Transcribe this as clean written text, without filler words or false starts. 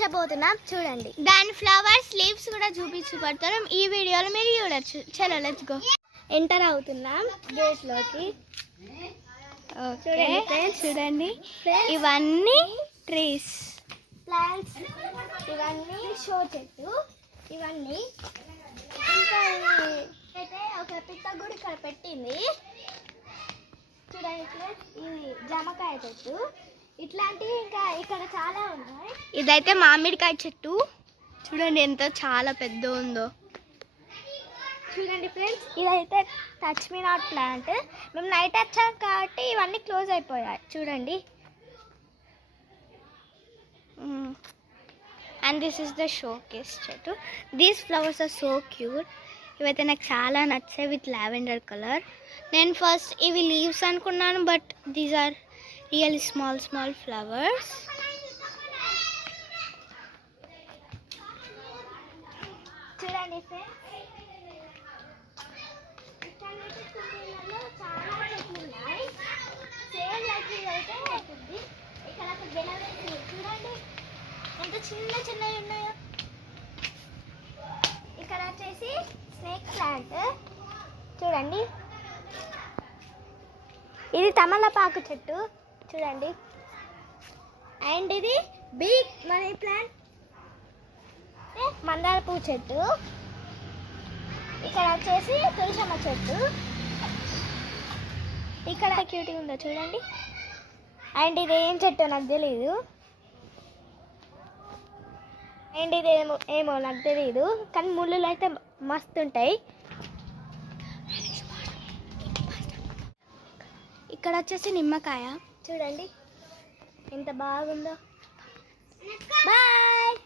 చూపించబోతున్నాం చూడండి. దాని flowers leaves కూడా చూపించబడతాం ఈ వీడియోలో మీరు చూడొచ్చు. చలో లెట్స్ గో. ఎంటర్ అవుతున్నాం గేట్ లోకి. చూడండి ఇవన్నీ ట్రీస్ ప్లాంట్స్, ఇవన్నీ షో చెట్టు, ఇవన్నీ ఇంకా అయితే ఒక పిట్ట కూడా ఇక్కడ పెట్టింది చూడండి. ఇది జామకాయ చెట్టు, ఇట్లాంటివి ఇంకా ఇక్కడ చాలా ఉన్నాయి. ఇదైతే మామిడికాయ చెట్టు చూడండి ఎంత చాలా పెద్ద ఉందో. చూడండి ఫ్రెండ్స్, ఇదైతే టచ్ మీ నాట్ ప్లాంట్. మేము నైట్ వచ్చాం కాబట్టి ఇవన్నీ క్లోజ్ అయిపోయాయి చూడండి. And this is the showcase చెట్టు. These flowers are so cute. ఇవైతే నాకు చాలా నచ్చాయి విత్ లావెండర్ కలర్. నేను ఫస్ట్ ఇవి లీవ్స్ అనుకున్నాను, but these are really small small flowers. చూడండి ఫ్రెండ్స్, చాలా చెట్లు ఉన్నాయి. సేమ్ లైక్ ఇదైతే ఉంటుంది. ఇక్కడ చూడండి ఎంత చిన్న చిన్నవి ఉన్నాయో. ఇక్కడ వచ్చేసి స్నేక్ ప్లాంట్ చూడండి. ఇది తమలపాకు చెట్టు చూడండి. అండ్ ఇది బిగ్ మనీ ప్లాంట్, మందార పువ్వు చెట్టు. ఇక్కడ వచ్చేసి తులసమ్మ చెట్టు. ఇక్కడ క్యూట్గా ఉందో చూడండి. అండ్ ఇది ఏం చెట్టు నాకు తెలీదు. అండ్ ఇది ఏమో నాకు తెలీదు, కానీ ముళ్ళులు అయితే మస్తు ఉంటాయి. ఇక్కడ వచ్చేసి నిమ్మకాయ చూడండి ఎంత బాగుందో. బాయ్.